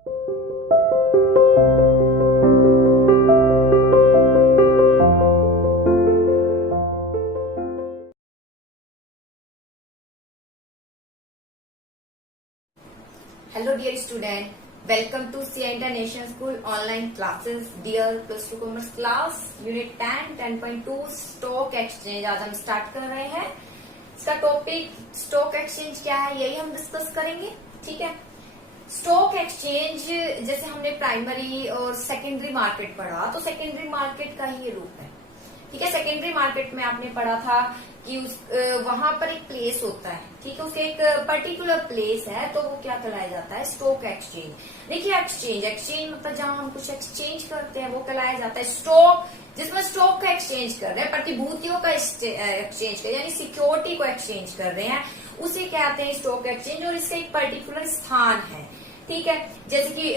Hello dear student, welcome to CA International School online classes. Dear plus 2 commerce class, unit 10, 10.2 stock exchange आज हम start कर रहे हैं। इसका टॉपिक स्टॉक एक्सचेंज क्या है यही हम डिस्कस करेंगे। ठीक है, स्टॉक एक्सचेंज जैसे हमने प्राइमरी और सेकेंडरी मार्केट पढ़ा तो सेकेंडरी मार्केट का ही ये रूप है। ठीक है, सेकेंडरी मार्केट में आपने पढ़ा था कि वहां पर एक प्लेस होता है। ठीक है, उसके एक पर्टिकुलर प्लेस है तो वो क्या कहलाया जाता है, स्टॉक एक्सचेंज। देखिए एक्सचेंज मतलब जहां हम कुछ एक्सचेंज करते हैं वो कहलाया जाता है स्टॉक, जिसमें स्टॉक का एक्सचेंज कर रहे हैं, प्रतिभूतियों का एक्सचेंज कर यानी सिक्योरिटी को एक्सचेंज कर रहे हैं, उसे कहते हैं स्टॉक एक्सचेंज। और इसका एक पर्टिकुलर स्थान है। ठीक है, जैसे कि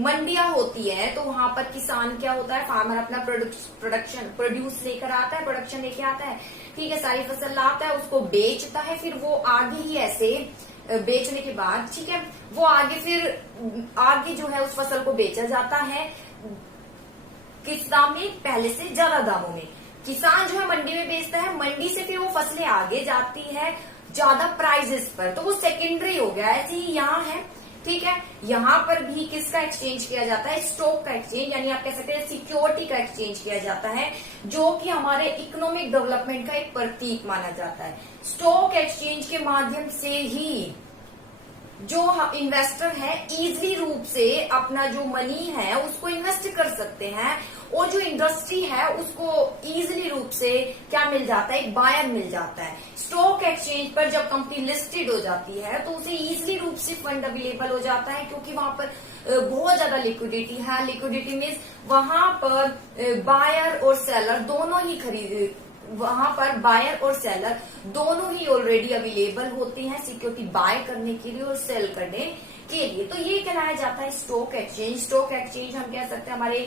मंडियां होती है तो वहां पर किसान क्या होता है, फार्मर अपना प्रोड्यूस लेकर आता है, प्रोडक्शन लेके आता है। ठीक है, सारी फसल लाता है, उसको बेचता है, फिर वो आगे ही ऐसे बेचने के बाद ठीक है वो आगे जो है उस फसल को बेचा जाता है किस दाम में, पहले से ज्यादा दामों में। किसान जो है मंडी में बेचता है, मंडी से फिर वो फसलें आगे जाती है ज्यादा प्राइजेस पर, तो वो सेकेंडरी हो गया। ऐसे ही यहाँ है। ठीक है, यहाँ पर भी किसका एक्सचेंज किया जाता है, स्टॉक का एक्सचेंज, यानी आप कह सकते हैं सिक्योरिटी का एक्सचेंज किया जाता है, जो कि हमारे इकोनॉमिक डेवलपमेंट का एक प्रतीक माना जाता है। स्टॉक एक्सचेंज के माध्यम से ही जो इन्वेस्टर है इजीली रूप से अपना जो मनी है उसको इन्वेस्ट कर सकते हैं, और जो इंडस्ट्री है उसको इजीली रूप से क्या मिल जाता है, एक बायर मिल जाता है। स्टॉक एक्सचेंज पर जब कंपनी लिस्टेड हो जाती है तो उसे इजीली रूप से फंड अवेलेबल हो जाता है, क्योंकि वहां पर बहुत ज्यादा लिक्विडिटी है। लिक्विडिटी मीन्स वहां पर बायर और सेलर दोनों ही वहां पर बायर और सेलर दोनों ही ऑलरेडी अवेलेबल होते हैं सिक्योरिटी बाय करने के लिए और सेल करने के लिए। तो ये कहलाया जाता है स्टॉक एक्सचेंज। स्टॉक एक्सचेंज हम कह सकते हैं हमारे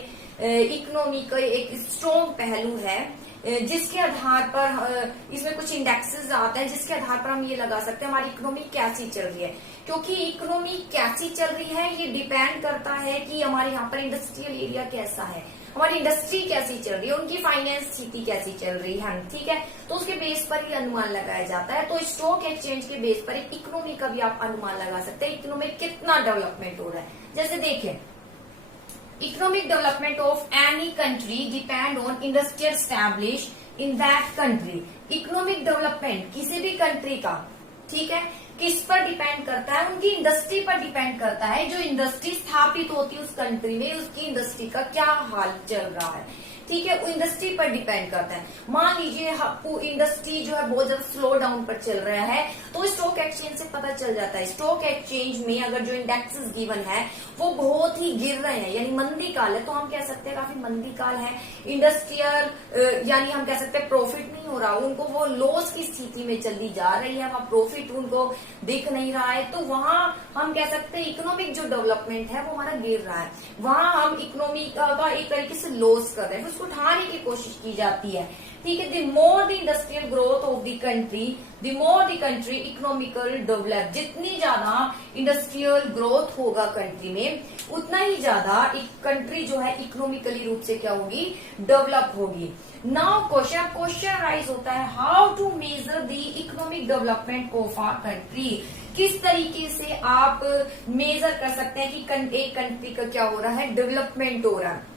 इकोनॉमी का एक स्ट्रॉन्ग पहलू है, जिसके आधार पर इसमें कुछ इंडेक्सेस आते हैं, जिसके आधार पर हम ये लगा सकते हैं हमारी इकोनॉमी कैसी चल रही है। क्योंकि इकोनॉमी कैसी चल रही है ये डिपेंड करता है कि हमारे यहाँ पर इंडस्ट्रियल एरिया कैसा है, हमारी इंडस्ट्री कैसी चल रही है, उनकी फाइनेंस स्थिति कैसी चल रही है। ठीक है, तो उसके बेस पर ही अनुमान लगाया जाता है। तो स्टॉक एक्सचेंज के बेस पर एक इकोनॉमी का भी आप अनुमान लगा सकते हैं, इकोनॉमी कितना डेवलपमेंट हो रहा है। जैसे देखें, economic development of any country depend on industry establish in that country. Economic development किसी भी कंट्री का ठीक है किस पर डिपेंड करता है, उनकी इंडस्ट्री पर डिपेंड करता है। जो इंडस्ट्री स्थापित होती है उस कंट्री में, उसकी इंडस्ट्री का क्या हाल चल रहा है। ठीक है, वो इंडस्ट्री पर डिपेंड करता है। मान लीजिए इंडस्ट्री जो है बहुत ज्यादा स्लो डाउन पर चल रहा है तो स्टॉक एक्सचेंज से पता चल जाता है। स्टॉक एक्सचेंज में अगर जो इंडेक्सेस गिवन है वो बहुत ही गिर रहे हैं, यानी मंदी काल है, तो हम कह सकते हैं काफी मंदी काल है। इंडस्ट्रियल यानी हम कह सकते हैं प्रॉफिट नहीं हो रहा, उनको वो लॉस की स्थिति में चली जा रही है, वहां प्रॉफिट उनको दिख नहीं रहा है, तो वहां हम कह सकते हैं इकोनॉमिक जो डेवलपमेंट है वो हमारा गिर रहा है। वहां हम इकोनॉमी का एक तरीके से लॉस कर रहे हैं, उसको उठाने की कोशिश की जाती है। ठीक है, the more the industrial growth of the country the more the country economical develop. जितनी ज्यादा इंडस्ट्रियल ग्रोथ होगा कंट्री में उतना ही ज्यादा एक कंट्री जो है इकोनॉमिकली रूप से क्या होगी, डेवलप होगी। नाउ क्वेश्चन राइज होता है, how to measure the economic development of a country. किस तरीके से आप मेजर कर सकते हैं कि एक कंट्री का क्या हो रहा है, डेवलपमेंट हो रहा है।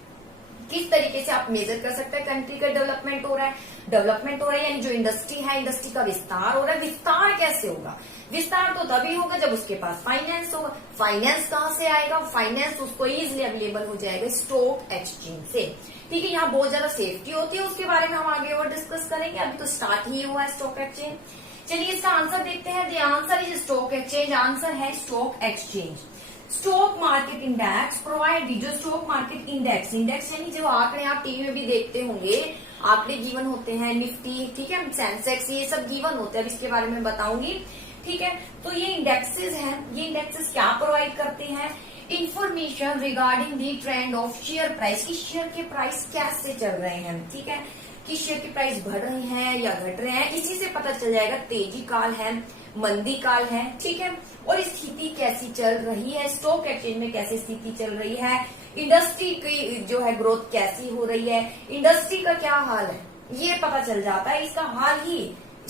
किस तरीके से आप मेजर कर सकते हैं कंट्री का डेवलपमेंट हो रहा है। डेवलपमेंट हो रहा है यानी जो इंडस्ट्री है, इंडस्ट्री का विस्तार हो रहा है। विस्तार कैसे होगा, विस्तार तो तभी होगा जब उसके पास फाइनेंस होगा। फाइनेंस कहाँ से आएगा, फाइनेंस उसको इजिली अवेलेबल हो जाएगा स्टॉक एक्सचेंज से। ठीक है, यहाँ बहुत ज्यादा सेफ्टी होती है, उसके बारे में हम आगे और डिस्कस करेंगे, अभी तो स्टार्ट ही हुआ है स्टॉक एक्सचेंज। चलिए इसका आंसर देखते हैं। The answer is stock exchange. Answer है stock exchange. Stock market index provide, जो स्टॉक मार्केट इंडेक्स यानी जो आंकड़े आप टीवी में भी देखते होंगे, आंकड़े गिवन होते हैं, निफ्टी, ठीक है, सेंसेक्स, ये सब गिवन होते हैं, अब इसके बारे में बताऊंगी। ठीक है, तो ये इंडेक्सेस हैं, ये इंडेक्सेस क्या प्रोवाइड करते हैं, information regarding the trend of share price, की शेयर के प्राइस कैसे चल रहे हैं। ठीक है, कि शेयर की प्राइस बढ़ रही है या घट रहे हैं, इसी से पता चल जाएगा तेजी काल है, मंदी काल है, ठीक है। और स्थिति कैसी चल रही है, स्टॉक एक्सचेंज में कैसी स्थिति चल रही है, इंडस्ट्री की जो है ग्रोथ कैसी हो रही है, इंडस्ट्री का क्या हाल है, ये पता चल जाता है। इसका हाल ही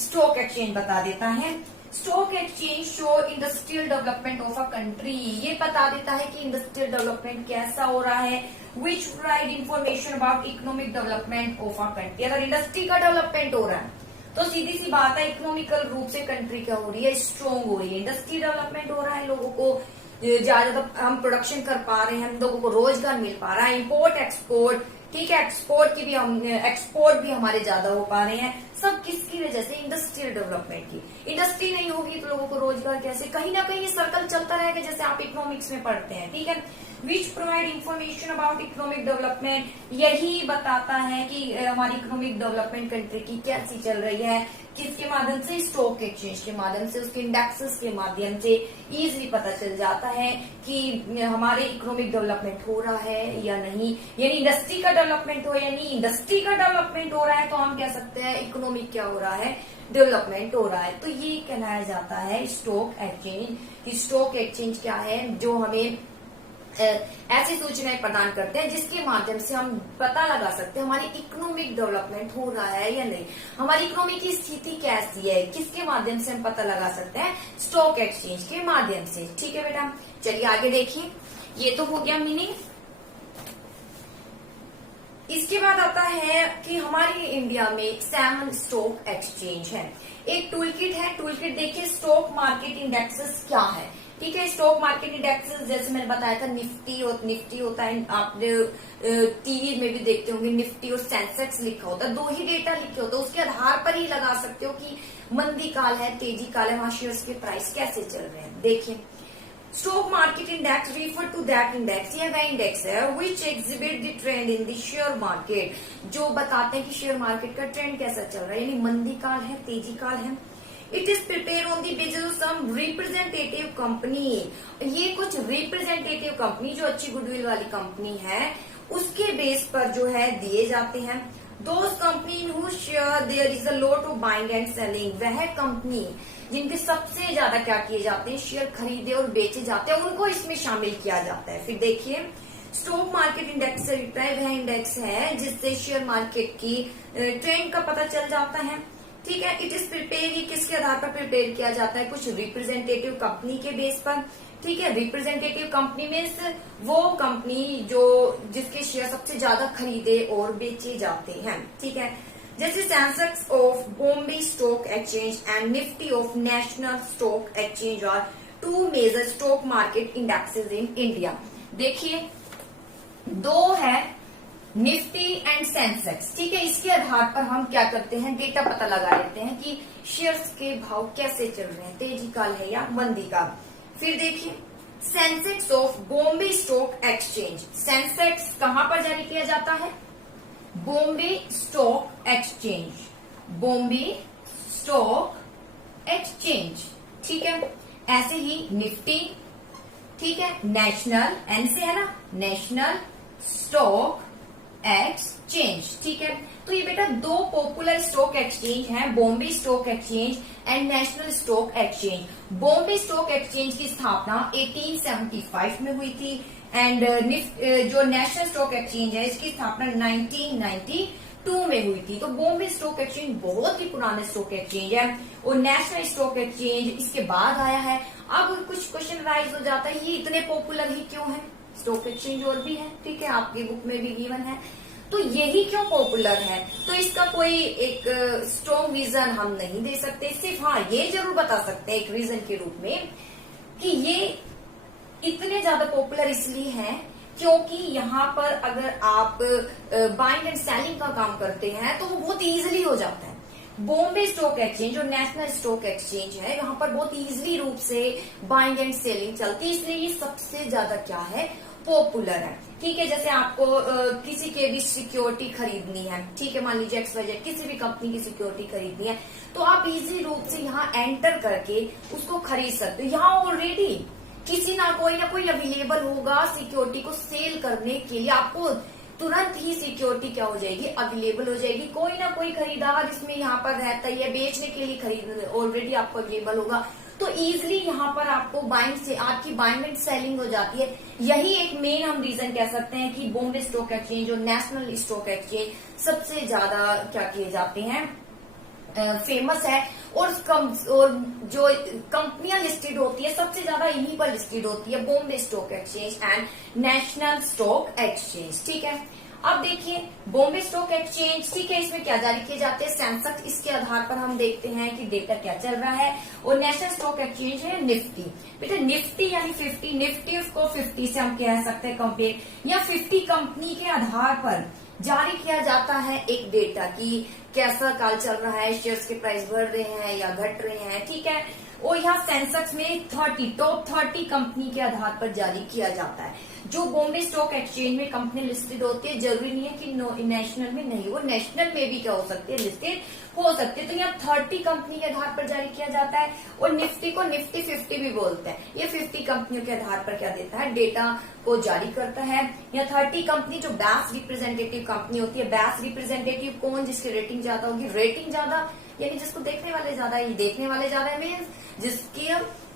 स्टॉक एक्सचेंज बता देता है। Stock exchange show industrial development of a country, ये बता देता है कि इंडस्ट्रियल डेवलपमेंट कैसा हो रहा है। Which provide information about economic development of a country, अगर इंडस्ट्री का डेवलपमेंट हो रहा है तो सीधी सी बात है इकोनॉमिकल रूप से कंट्री क्या हो रही है, स्ट्रांग हो रही है। इंडस्ट्री डेवलपमेंट हो रहा है, लोगों को ज्यादा हम प्रोडक्शन कर पा रहे हैं, हम लोगों को रोजगार मिल पा रहा है, इम्पोर्ट एक्सपोर्ट, ठीक है, एक्सपोर्ट की भी हम एक्सपोर्ट भी हमारे ज्यादा हो पा रहे हैं। सब किसकी वजह से, इंडस्ट्रियल डेवलपमेंट की। इंडस्ट्री नहीं होगी तो लोगों को रोजगार कैसे, कहीं ना कहीं ये सर्कल चलता रहेगा, जैसे आप इकोनॉमिक्स में पढ़ते हैं, ठीक है। Which provide information about economic development, यही बताता है कि हमारी इकोनॉमिक डेवलपमेंट कंट्री की कैसी चल रही है, किसके माध्यम से, स्टॉक एक्सचेंज के माध्यम से, उसके इंडेक्सेस के माध्यम से इजीली पता चल जाता है कि हमारे इकोनॉमिक डेवलपमेंट हो रहा है या नहीं। यानी इंडस्ट्री का डेवलपमेंट हो या नहीं, इंडस्ट्री का डेवलपमेंट हो रहा है तो हम कह सकते हैं इकोनॉमिक क्या हो रहा है, डेवलपमेंट हो रहा है। तो ये कहलाया जाता है स्टॉक एक्सचेंज। स्टॉक एक्सचेंज क्या है, जो हमें ऐसी सूचनाएं प्रदान करते हैं जिसके माध्यम से हम पता लगा सकते हैं हमारी इकोनॉमिक डेवलपमेंट हो रहा है या नहीं, हमारी इकोनॉमी की स्थिति कैसी है, किसके माध्यम से हम पता लगा सकते हैं, स्टॉक एक्सचेंज के माध्यम से, ठीक है बेटा। चलिए आगे देखिए, ये तो हो गया मीनिंग। इसके बाद आता है कि हमारे इंडिया में 7 स्टॉक एक्सचेंज है। एक टूल किट है, टूल किट देखिए, स्टॉक मार्केट इंडेक्सेस क्या है, ठीक है। स्टॉक मार्केट इंडेक्सेस जैसे मैंने बताया था, निफ्टी होता है, आपने टीवी में भी देखते होंगे, निफ्टी और सेंसेक्स लिखा होता है, 2 ही डेटा लिखे होते हैं, उसके आधार पर ही लगा सकते हो कि मंदी काल है, तेजी काल है, वहां शेयर्स के प्राइस कैसे चल रहे हैं। देखिए, stock market index refer to that index, यह वह इंडेक्स है which exhibit the trend in the share market, जो बताते हैं कि शेयर मार्केट का ट्रेंड कैसा चल रहा है, यानी मंदी काल है, तेजी काल है। It is prepare on the basis of some representative company, ये कुछ रिप्रेजेंटेटिव कंपनी जो अच्छी गुडविल वाली कंपनी है उसके बेस पर जो है दिए जाते हैं। Those company in whose share there is a lot of buying and selling, वह कंपनी जिनके सबसे ज्यादा क्या किए जाते हैं, शेयर खरीदे और बेचे जाते हैं, उनको इसमें शामिल किया जाता है। फिर देखिए, स्टॉक मार्केट इंडेक्स से वह इंडेक्स है जिससे शेयर मार्केट की ट्रेंड का पता चल जाता है, ठीक है। इट इज प्रिपेयर, ये किसके आधार पर प्रिपेयर किया जाता है, कुछ रिप्रेजेंटेटिव कंपनी के बेस पर, ठीक है। रिप्रेजेंटेटिव कंपनी में वो कंपनी जो जिसके शेयर सबसे ज्यादा खरीदे और बेचे जाते हैं, ठीक है। जैसे Sensex of Bombay stock exchange and Nifty of national stock exchange are 2 major stock market indexes in India. देखिए, 2 है निफ्टी एंड सेंसेक्स, ठीक है। इसके आधार पर हम क्या करते हैं, डेटा पता लगा लेते हैं कि शेयर्स के भाव कैसे चल रहे हैं, तेजी काल है या मंदी काल। फिर देखिए, Sensex of Bombay stock exchange, Sensex कहां पर जारी किया जाता है, Bombay stock exchange, Bombay stock exchange, ठीक है। ऐसे ही निफ्टी, ठीक है, नेशनल, एन से है ना, नेशनल स्टॉक एक्सचेंज, ठीक है। तो ये बेटा 2 पॉपुलर स्टॉक एक्सचेंज हैं, Bombay stock exchange and national stock exchange. Bombay stock exchange की स्थापना 1875 में हुई थी एंड जो नेशनल स्टॉक एक्सचेंज है इसकी स्थापना 1992 में हुई थी। तो बॉम्बे स्टॉक एक्सचेंज बहुत ही पुराना स्टॉक एक्सचेंज है और नेशनल स्टॉक एक्सचेंज इसके बाद आया है। अब कुछ क्वेश्चन राइज हो जाता है, ये इतने पॉपुलर ही क्यों है, स्टॉक एक्सचेंज और भी है, ठीक है, आपकी बुक में भी गिवन है, तो यही क्यों पॉपुलर है। तो इसका कोई एक स्ट्रॉन्ग रीजन हम नहीं दे सकते, सिर्फ हाँ ये जरूर बता सकते हैं एक रीजन के रूप में कि ये इतने ज्यादा पॉपुलर इसलिए है क्योंकि यहाँ पर अगर आप बाइंग एंड सेलिंग का काम करते हैं तो वो बहुत इजीली हो जाता है। बॉम्बे स्टॉक एक्सचेंज और नेशनल स्टॉक एक्सचेंज है, यहाँ पर बहुत इजीली रूप से बाइंग एंड सेलिंग चलती है, इसलिए ये सबसे ज्यादा क्या है, पॉपुलर है, ठीक है। जैसे आपको किसी के भी सिक्योरिटी खरीदनी है, ठीक है, मान लीजिए XYZ किसी भी कंपनी की सिक्योरिटी खरीदनी है तो आप इजी रूप से यहाँ एंटर करके उसको खरीद सकते हो। यहाँ ऑलरेडी किसी ना कोई अवेलेबल होगा सिक्योरिटी को सेल करने के लिए, आपको तुरंत ही सिक्योरिटी क्या हो जाएगी, अवेलेबल हो जाएगी। कोई ना कोई खरीदार इसमें यहाँ पर रहता ही है, बेचने के लिए खरीद ऑलरेडी आपको अवेलेबल होगा, तो इजिली यहाँ पर आपको बाइंग से आपकी बाइंग एंड सेलिंग हो जाती है। यही एक मेन हम रीजन कह सकते हैं कि बॉम्बे स्टॉक एक्सचेंज और नेशनल स्टॉक एक्सचेंज सबसे ज्यादा क्या किए जाते हैं, फेमस है। और जो कंपनियां लिस्टेड होती है सबसे ज्यादा इन्हीं पर लिस्टेड होती है, Bombay stock exchange and national stock exchange. ठीक है, अब देखिए बॉम्बे स्टॉक एक्सचेंज, ठीक है, इसमें क्या जारी किए जाते हैं, सेंसेक्स, इसके आधार पर हम देखते हैं कि डेटा क्या चल रहा है। और नेशनल स्टॉक एक्सचेंज है निफ्टी। बेटा निफ्टी यानी 50, निफ्टी उसको 50 से हम कह सकते हैं कंपेयर, या 50 कंपनी के आधार पर जारी किया जाता है एक डेटा की कैसा काल चल रहा है, शेयर्स के प्राइस बढ़ रहे हैं या घट रहे हैं। ठीक है, और यहाँ सेंसेक्स में टॉप 30 कंपनी के आधार पर जारी किया जाता है। जो बॉम्बे स्टॉक एक्सचेंज में कंपनी लिस्टेड होती है, जरूरी नहीं है कि नेशनल में नहीं, वो नेशनल में भी क्या हो सकती है, लिस्टेड हो सकती है। तो यहाँ 30 कंपनी के आधार पर जारी किया जाता है। और निफ्टी को निफ्टी 50 भी बोलते हैं। ये 50 कंपनियों के आधार पर क्या देता है, डेटा को जारी करता है। या 30 कंपनी जो बेस्ट रिप्रेजेंटेटिव कंपनी होती है, बेस्ट रिप्रेजेंटेटिव कौन, जिसकी रेटिंग ज्यादा होगी, रेटिंग ज्यादा यानी जिसको देखने वाले ज्यादा, ये देखने वाले ज्यादा मीन्स जिसकी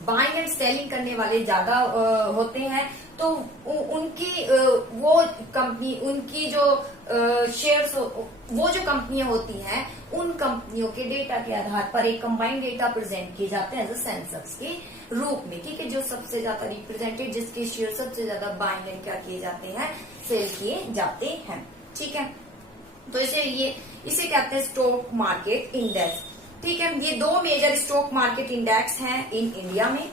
बाइंग एंड सेलिंग करने वाले ज्यादा होते हैं, तो उनकी वो कंपनी, उनकी जो शेयर्स, वो जो कंपनियां होती हैं, उन कंपनियों के डेटा के आधार पर एक कंबाइंड डेटा प्रेजेंट किए जाते हैं एज अ सेंसेक्स के रूप में। ठीक है, जो सबसे ज्यादा रिप्रेजेंटेड, जिसके शेयर सबसे ज्यादा बाइंग एंड क्या किए जाते हैं, सेल किए जाते हैं। ठीक है, तो इसे कहते हैं स्टॉक मार्केट इंडेक्स। ठीक है, ये 2 मेजर स्टॉक मार्केट इंडेक्स हैं इन इंडिया में।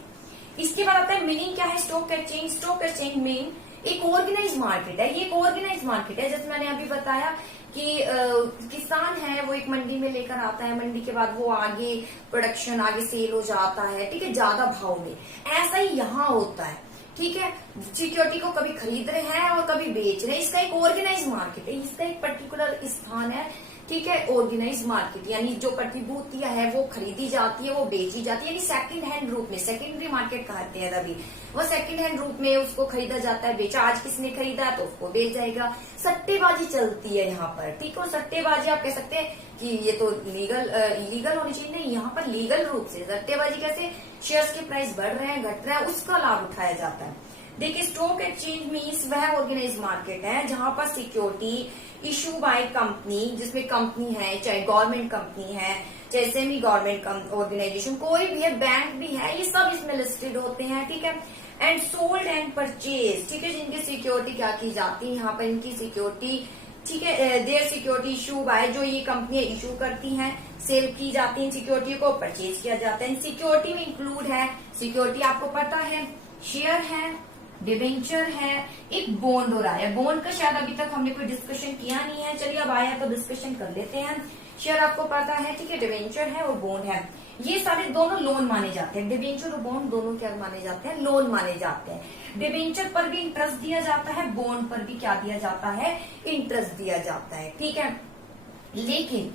इसके बाद आता है मीनिंग क्या है stock exchange. Stock exchange mean एक ऑर्गेनाइज मार्केट है। ये एक ऑर्गेनाइज मार्केट है, जैसे मैंने अभी बताया कि किसान है वो एक मंडी में लेकर आता है, मंडी के बाद वो आगे प्रोडक्शन, आगे सेल हो जाता है। ठीक है, ज्यादा भाव में। ऐसा ही यहाँ होता है। ठीक है, सिक्योरिटी को कभी खरीद रहे हैं और कभी बेच रहे हैं। इसका एक ऑर्गेनाइज मार्केट है, इसका एक पर्टिकुलर स्थान है। ठीक है, ऑर्गेनाइज मार्केट यानी जो प्रतिभूतियां है वो खरीदी जाती है, वो बेची जाती है, यानी सेकंड हैंड रूप में, सेकेंडरी मार्केट कहते हैं अभी, वो सेकंड हैंड रूप में उसको खरीदा जाता है, बेचा। आज किसने खरीदा तो उसको बेच जाएगा। सट्टेबाजी चलती है यहाँ पर। ठीक है, सट्टेबाजी आप कह सकते हैं कि ये तो इलीगल होनी चाहिए, नहीं, यहाँ पर लीगल रूप से सट्टेबाजी कैसे, शेयर्स के प्राइस बढ़ रहे हैं, घट रहे हैं, उसका लाभ उठाया जाता है। देखिए स्टॉक एक्सचेंज मीन्स वह ऑर्गेनाइज मार्केट है जहां पर सिक्योरिटी इशू बाय कंपनी, जिसमें कंपनी है, चाहे गवर्नमेंट कंपनी है, चाहे सेमी गवर्नमेंट ऑर्गेनाइजेशन, कोई भी है, बैंक भी है, ये सब इसमें लिस्टेड होते हैं। ठीक है, एंड सोल्ड एंड परचेज। ठीक है, जिनकी सिक्योरिटी क्या की जाती है, यहाँ पर इनकी सिक्योरिटी, ठीक है, देयर सिक्योरिटी इशू बाय, जो ये कंपनियां इशू करती हैं, सेल की जाती है, सिक्योरिटी को परचेज किया जाता है। सिक्योरिटी में इंक्लूड है, सिक्योरिटी आपको पता है, शेयर है, डिबेंचर है, एक बॉन्ड हो रहा है। बॉन्ड का शायद अभी तक हमने कोई डिस्कशन किया नहीं है, चलिए अब आया तो डिस्कशन कर लेते हैं। शेयर आपको पता है, ठीक है, डिबेंचर है और बॉन्ड है। ये सारे दोनों लोन माने जाते हैं। डिबेंचर और बॉन्ड दोनों क्या माने जाते हैं, लोन माने जाते हैं। डिबेंचर पर भी इंटरेस्ट दिया जाता है, बॉन्ड पर भी क्या दिया जाता है, इंटरेस्ट दिया जाता है। ठीक है, लेकिन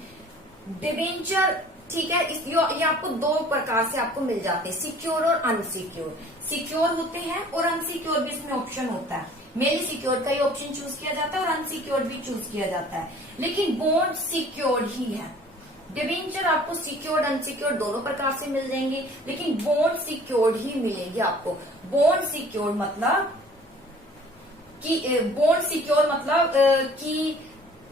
डिबेंचर, ठीक है, ये आपको 2 प्रकार से आपको मिल जाते हैं, सिक्योर और अनसिक्योर। सिक्योर होते हैं और अनसिक्योर भी इसमें ऑप्शन होता है। मेनली सिक्योर का ही ऑप्शन चूज किया जाता है और अनसिक्योर भी चूज किया जाता है, लेकिन बॉन्ड सिक्योर ही है। डिबेंचर आपको सिक्योर्ड अनसिक्योर्ड दोनों प्रकार से मिल जाएंगे, लेकिन बॉन्ड सिक्योर्ड ही मिलेंगे आपको। बॉन्ड सिक्योर्ड मतलब कि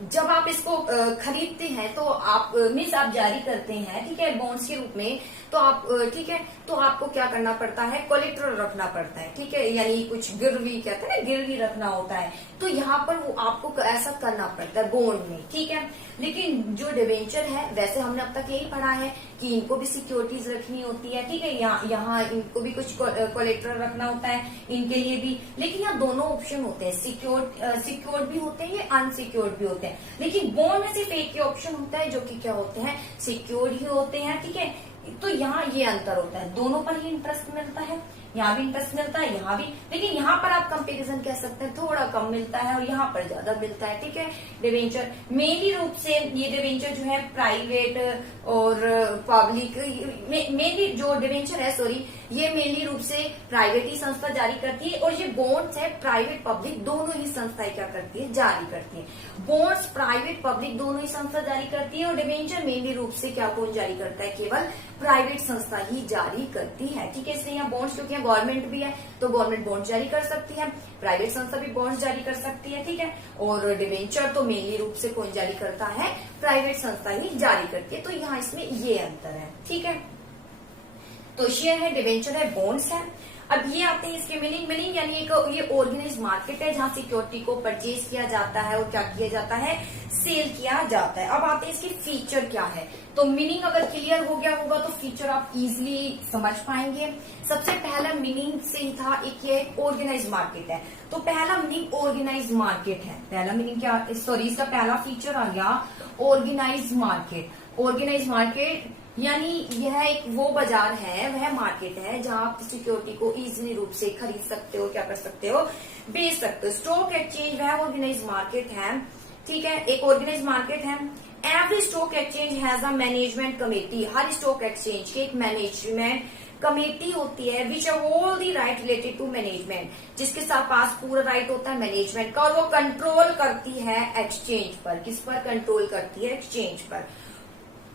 जब आप इसको खरीदते हैं तो आप मीन्स आप जारी करते हैं, ठीक है, बॉन्ड्स के रूप में, तो आप ठीक है, तो आपको क्या करना पड़ता है, कोलेट्रल रखना पड़ता है। ठीक है, यानी कुछ गिरवी कहते हैं ना, गिरवी रखना होता है, तो यहाँ पर वो आपको ऐसा करना पड़ता है बॉन्ड में। ठीक है, लेकिन जो डिबेंचर है, वैसे हमने अब तक यही पढ़ा है कि इनको भी सिक्योरिटीज रखनी होती है। ठीक है, यहाँ इनको भी कुछ कोलेट्रल रखना होता है, इनके लिए भी। लेकिन यहाँ दोनों ऑप्शन होते हैं, सिक्योर्ड भी होते हैं, ये अनसिक्योर्ड भी होते हैं। लेकिन बॉन्ड में सिर्फ एक ही ऑप्शन होता है जो कि क्या होते हैं, सिक्योर्ड ही होते हैं। ठीक है, तो यहाँ ये अंतर होता है, दोनों पर ही इंटरेस्ट मिलता है, यहाँ भी इंटरेस्ट मिलता है, यहाँ भी, लेकिन यहाँ पर आप कंपैरिजन कह सकते हैं थोड़ा कम मिलता है और यहाँ पर ज्यादा मिलता है। ठीक है, डिबेंचर मेनली रूप से ये डिबेंचर जो है प्राइवेट और पब्लिक, मेनली जो डिबेंचर है, सॉरी, ये मेनली रूप से प्राइवेट ही संस्था जारी करती है, और ये बॉन्ड्स है प्राइवेट पब्लिक दोनों ही संस्थाएं क्या करती है, जारी करती है। बॉन्ड्स प्राइवेट पब्लिक दोनों ही संस्था जारी करती है, और डिबेंचर मेनली रूप से क्या कौन जारी करता है, केवल प्राइवेट संस्था ही जारी करती है। ठीक है, इसलिए यहाँ बॉन्ड्स क्योंकि यहाँ गवर्नमेंट भी है तो गवर्नमेंट बॉन्ड जारी कर सकती है, प्राइवेट संस्था भी बॉन्ड्स जारी कर सकती है। ठीक है, और डिबेंचर तो मेनली रूप से कौन जारी करता है, प्राइवेट संस्था ही जारी करती है। तो यहाँ इसमें ये अंतर है। ठीक है, तो शेयर है, डिबेंचर है, बॉन्ड्स है। अब ये आते हैं इसके मीनिंग यानी एक ये ऑर्गेनाइज मार्केट है जहां सिक्योरिटी को परचेज किया जाता है और क्या किया जाता है, सेल किया जाता है। अब आते हैं इसके फीचर क्या है। तो मीनिंग अगर क्लियर हो गया होगा तो फीचर आप इजीली समझ पाएंगे। सबसे पहला मीनिंग से ही था, एक ये ऑर्गेनाइज मार्केट है, तो पहला मीनिंग ऑर्गेनाइज मार्केट है। पहला मीनिंग क्या, सॉरी, इसका पहला फीचर आ गया ऑर्गेनाइज मार्केट। ऑर्गेनाइज मार्केट यानी यह एक वो बाजार है, वह मार्केट है जहां आप सिक्योरिटी को इजीली रूप से खरीद सकते हो, क्या कर सकते हो, बेच सकते हो। स्टॉक एक्सचेंज वह ऑर्गेनाइज मार्केट है। ठीक है, एक ऑर्गेनाइज मार्केट है। Every stock exchange has a management committee. हर स्टॉक एक्सचेंज की एक मैनेजमेंट कमेटी होती है, which have all the right related to management, जिसके साथ पास पूरा राइट होता है मैनेजमेंट का, और वो कंट्रोल करती है एक्सचेंज पर। किस पर कंट्रोल करती है, एक्सचेंज पर।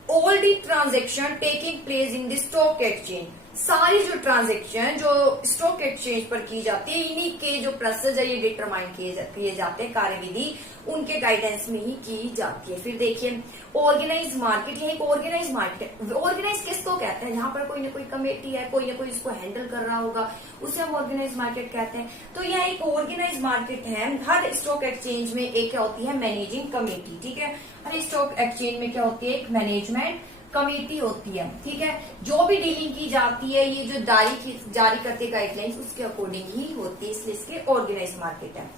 All the transaction taking place in the stock exchange, सारी जो ट्रांजेक्शन जो स्टॉक एक्सचेंज पर की जाती है, इन्हीं के जो प्रोसेस है ये डिटरमाइन किए जाते हैं, कार्यविधि उनके गाइडेंस में ही की जाती है। फिर देखिए ऑर्गेनाइज मार्केट, ये एक ऑर्गेनाइज मार्केट है। ऑर्गेनाइज किसको कहते हैं, जहां पर कोई ना कोई कमेटी है, कोई ना कोई इसको हैंडल कर रहा होगा, उसे हम ऑर्गेनाइज मार्केट कहते हैं। तो यह एक ऑर्गेनाइज मार्केट है। हर स्टॉक एक्सचेंज में एक क्या होती है, मैनेजिंग कमेटी। ठीक है, हर स्टॉक एक्सचेंज में क्या होती है, एक मैनेजमेंट कमेटी होती है। ठीक है, जो भी डीलिंग की जाती है, ये जो जारी करते गाइडलाइंस उसके अकॉर्डिंग ही होती है, इसलिए इसके ऑर्गेनाइज मार्केट है।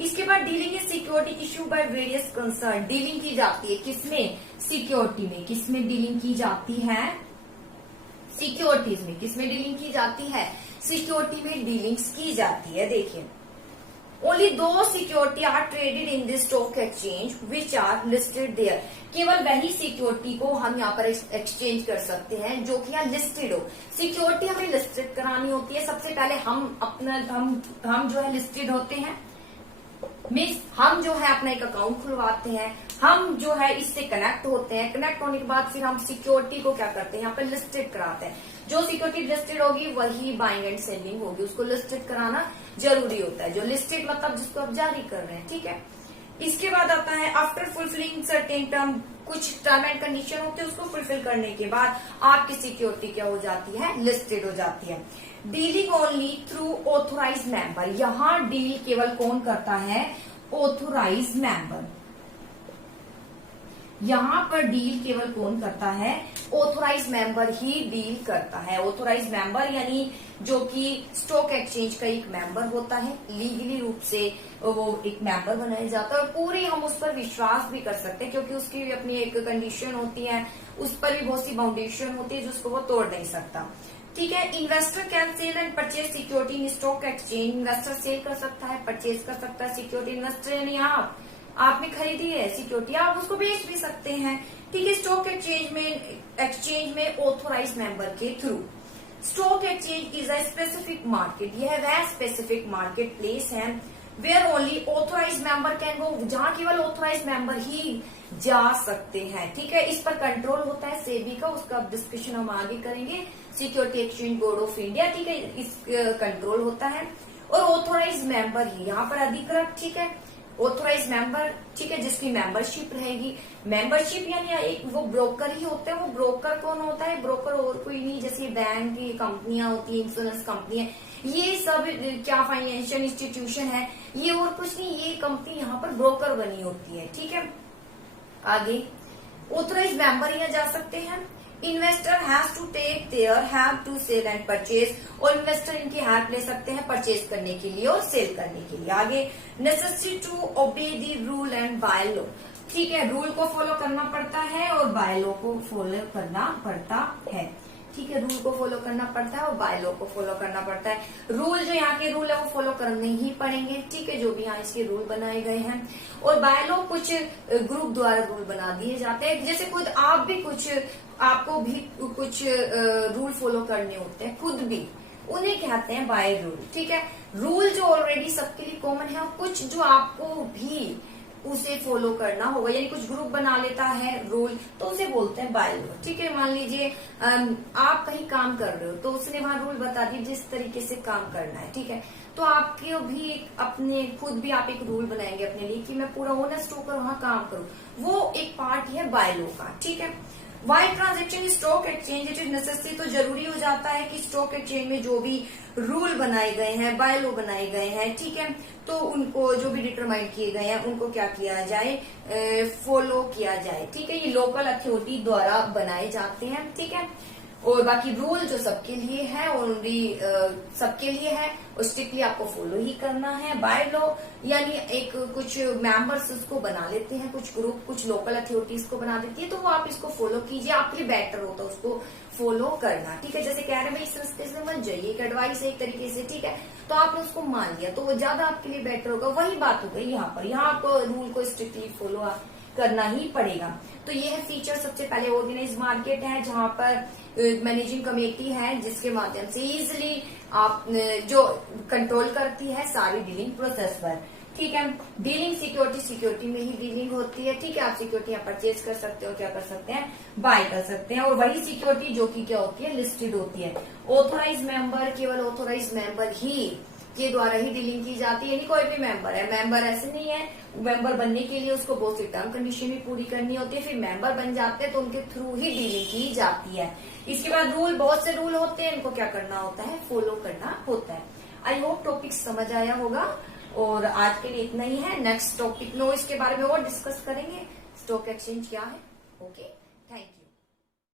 इसके बाद dealing is security issue by various concern. Dealing की जाती है किसमें, सिक्योरिटी में। किसमें डीलिंग की जाती है, सिक्योरिटीज में। किसमें डीलिंग की जाती है, सिक्योरिटी में डीलिंग्स की जाती है। देखिए, ओनली दो security are traded in this stock exchange which are listed there. केवल वही सिक्योरिटी को हम यहाँ पर एक्सचेंज कर सकते हैं जो कि यहाँ लिस्टेड हो। सिक्योरिटी हमें लिस्टेड करानी होती है। सबसे पहले हम जो है लिस्टेड होते हैं, मीन्स हम जो है अपना एक अकाउंट खुलवाते हैं, हम जो है इससे कनेक्ट होते हैं। कनेक्ट होने के बाद फिर हम सिक्योरिटी को क्या करते हैं, यहाँ पर लिस्टेड कराते हैं। जो सिक्योरिटी लिस्टेड होगी वही बाइंग एंड सेलिंग होगी, उसको लिस्टेड कराना जरूरी होता है। जो लिस्टेड मतलब जिसको आप जारी कर रहे हैं। ठीक है, इसके बाद आता है आफ्टर फुलफिलिंग सर्टेन टर्म, कुछ टर्म एंड कंडीशन होते हैं, उसको फुलफिल करने के बाद आपकी सिक्योरिटी क्या हो जाती है, लिस्टेड हो जाती है। Dealing only through authorise member, यहाँ डील केवल कौन करता है, ऑथोराइज मेंबर। यहाँ पर डील केवल कौन करता है, ऑथोराइज मेंबर ही डील करता है। ऑथोराइज मेंबर यानी जो कि स्टॉक एक्सचेंज का एक मेंबर होता है, लीगली रूप से वो एक मेंबर बनाया जाता है, और पूरी हम उस पर विश्वास भी कर सकते हैं क्योंकि उसकी भी अपनी एक कंडीशन होती है, उस पर भी बहुत सी बाउंडेशन होती है जिसको वो तोड़ नहीं सकता। ठीक है, investor can sell and purchase security in stock exchange. Investor sell कर सकता है, परचेज कर सकता है सिक्योरिटी। इन्वेस्टर यानी आपने खरीदी है सिक्योरिटी, आप उसको बेच भी सकते हैं। ठीक है, स्टॉक एक्सचेंज में ऑथोराइज मेंबर के through. Stock exchange is a specific market, यह वह स्पेसिफिक मार्केट प्लेस है where only authorise member can go, जहां केवल ऑथोराइज मेंबर ही जा सकते हैं। ठीक है, इस पर कंट्रोल होता है सेबी का, उसका डिस्कशन हम आगे करेंगे। Security exchange board of India, ठीक है, इस कंट्रोल होता है, और ऑथोराइज मेंबर ही यहाँ पर अधिकृत। ठीक है, ऑथोराइज मेंबर, ठीक है, जिसकी मेंबरशिप रहेगी। मेंबरशिप यानी एक वो ब्रोकर ही होते हैं। वो ब्रोकर कौन होता है, ब्रोकर और कोई नहीं, जैसे बैंक की कंपनियां होती है, इंश्योरेंस कंपनी है, ये सब क्या फाइनेंशियल इंस्टीट्यूशन है, ये और कुछ नहीं, ये कंपनी यहाँ पर ब्रोकर बनी होती है। ठीक है, आगे ऑथोराइज मेंबर यहाँ जा सकते हैं। Investor has to take there, have to sell and purchase, और इन्वेस्टर इनकी हेल्प ले सकते हैं परचेज करने के लिए और सेल करने के लिए। आगे necessity to obey the rule and by law, ठीक है, रूल को फॉलो करना पड़ता है और बाय लॉ को फॉलो करना पड़ता है। ठीक है, रूल को फॉलो करना पड़ता है और बाय लॉ को फॉलो करना पड़ता है। रूल जो यहाँ के रूल है वो फॉलो करने ही पड़ेंगे। ठीक है, जो भी यहाँ इसके रूल बनाए गए हैं, और बाय लॉ कुछ ग्रुप द्वारा रूल बना दिए जाते हैं। जैसे खुद आप भी कुछ आपको भी कुछ रूल फॉलो करने होते हैं खुद भी, उन्हें कहते हैं बाय रूल। ठीक है, रूल जो ऑलरेडी सबके लिए कॉमन है और कुछ जो आपको भी उसे फॉलो करना होगा, यानी कुछ ग्रुप बना लेता है रूल तो उसे बोलते हैं बाय रूल। ठीक है, मान लीजिए आप कहीं काम कर रहे हो तो उसने वहां रूल बता दिया जिस तरीके से काम करना है। ठीक है, तो आपके भी अपने खुद भी आप एक रूल बनाएंगे अपने लिए कि मैं पूरा ऑनेस्ट होकर वहां काम करूं, वो एक पार्ट है बाय लॉ का। ठीक है, why transaction stock exchange it is necessary, तो जरूरी हो जाता है कि स्टॉक एक्सचेंज में जो भी रूल बनाए गए हैं, बाय लॉ बनाए गए हैं, ठीक है, तो उनको जो भी डिटरमाइन किए गए हैं उनको क्या किया जाए, फॉलो किया जाए। ठीक है, ये लोकल अथॉरिटी द्वारा बनाए जाते हैं। ठीक है, और बाकी रूल जो सबके लिए है, ओनली सबके लिए है और स्ट्रिक्टली आपको फॉलो ही करना है। बाय लॉ यानी एक कुछ मेंबर्स उसको बना लेते हैं, कुछ ग्रुप, कुछ लोकल अथॉरिटीज को बना देती है, तो वो आप इसको फॉलो कीजिए, आपके लिए बेटर होता है उसको फॉलो करना। ठीक है, जैसे कह रहे हैं भाई इस रास्ते से मत जाइए, एक एडवाइस है एक तरीके से। ठीक है, तो आपने उसको मान लिया तो वो ज्यादा आपके लिए बेटर होगा। वही बात हो गई यहाँ पर, यहाँ आपको रूल को स्ट्रिक्टली फॉलो करना ही पड़ेगा। तो ये है फीचर। सबसे पहले ऑर्गेनाइज मार्केट है जहां पर मैनेजिंग कमेटी है जिसके माध्यम से इजिली आप जो कंट्रोल करती है सारी डीलिंग प्रोसेस पर। ठीक है, डीलिंग सिक्योरिटी में ही डीलिंग होती है। ठीक है, आप सिक्योरिटी यहाँ परचेज कर सकते हो, क्या कर सकते हैं, बाय कर सकते हैं, और वही सिक्योरिटी जो कि क्या होती है, लिस्टेड होती है। ऑथोराइज मेंबर, केवल ऑथोराइज मेंबर ही के द्वारा ही डीलिंग की जाती है, यानी कोई भी मेंबर है, मेंबर ऐसे नहीं है, मेंबर बनने के लिए उसको बहुत सी टर्म कंडीशन भी पूरी करनी होती है, फिर मेंबर बन जाते हैं तो उनके थ्रू ही डीलिंग की जाती है। इसके बाद रूल, बहुत से रूल होते हैं, इनको क्या करना होता है, फॉलो करना होता है। आई होप टॉपिक समझ आया होगा और आज के लिए इतना ही है। नेक्स्ट टॉपिक में इसके बारे में और डिस्कस करेंगे, स्टॉक एक्सचेंज क्या है। Okay, thank you.